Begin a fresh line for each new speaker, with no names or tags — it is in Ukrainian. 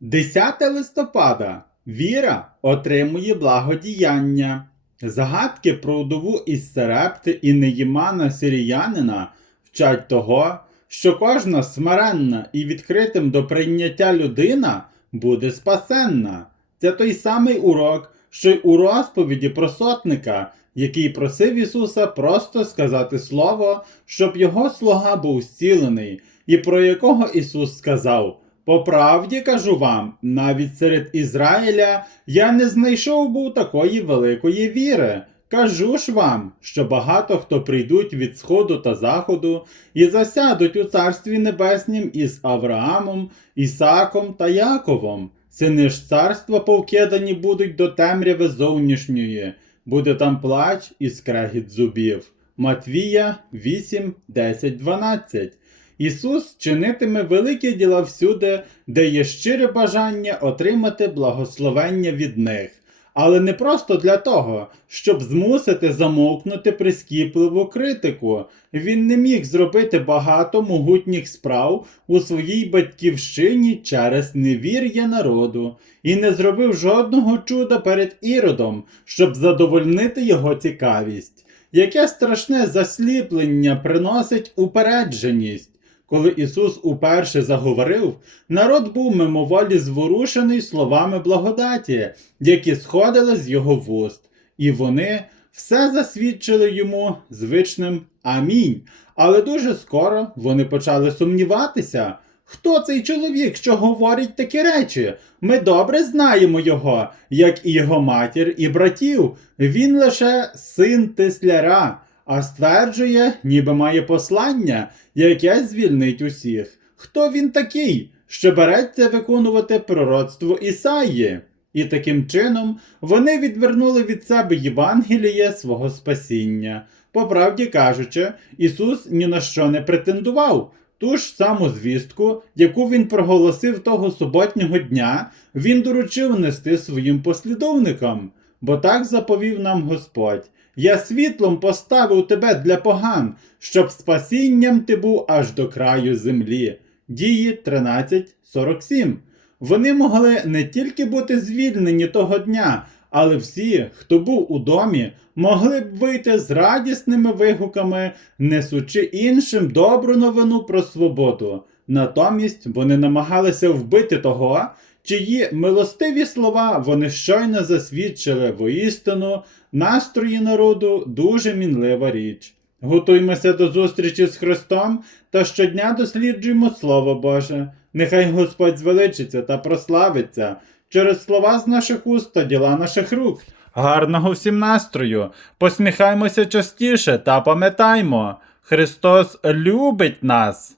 10 листопада. Віра отримує благодіяння. Загадки про удову із Серепти і Неїмана Сиріянина вчать того, що кожна смиренна і відкритим до прийняття людина буде спасенна. Це той самий урок, що й у розповіді про сотника, який просив Ісуса просто сказати слово, щоб його слуга був зцілений, і про якого Ісус сказав: По правді кажу вам, навіть серед Ізраїля я не знайшов був такої великої віри. Кажу ж вам, що багато хто прийдуть від сходу та заходу і засядуть у царстві небеснім із Авраамом, Ісаком та Яковом. Сини ж царства повкидані будуть до темряви зовнішньої, буде там плач і скрегіт зубів. Матвія 8, 10, 12. Ісус чинитиме великі діла всюди, де є щире бажання отримати благословення від них. Але не просто для того, щоб змусити замовкнути прискіпливу критику. Він не міг зробити багато могутніх справ у своїй батьківщині через невір'я народу і не зробив жодного чуда перед Іродом, щоб задовольнити його цікавість. Яке страшне засліплення приносить упередженість. Коли Ісус уперше заговорив, народ був мимоволі зворушений словами благодаті, які сходили з його вуст, і вони все засвідчили йому звичним Амінь. Але дуже скоро вони почали сумніватися. Хто цей чоловік, що говорить такі речі? Ми добре знаємо його, як і його матір і братів. Він лише син тисляра, а стверджує, ніби має послання, яке звільнить усіх. Хто він такий, що береться виконувати пророцтво Ісаї? І таким чином вони відвернули від себе Євангеліє свого спасіння. По правді кажучи, Ісус ні на що не претендував. Ту ж саму звістку, яку він проголосив того суботнього дня, він доручив нести своїм послідовникам, бо так заповів нам Господь. Я світлом поставив тебе для поган, щоб спасінням ти був аж до краю землі. Дії 13.47. Вони могли не тільки бути звільнені того дня, але всі, хто був у домі, могли б вийти з радісними вигуками, несучи іншим добру новину про свободу. Натомість вони намагалися вбити того, чиї милостиві слова вони щойно засвідчили воістину, настрої народу дуже мінлива річ. Готуймося до зустрічі з Христом та щодня досліджуємо Слово Боже. Нехай Господь звеличиться та прославиться через слова з наших уст та діла наших рук. Гарного всім настрою! Посміхаймося частіше та пам'ятаймо, Христос любить нас!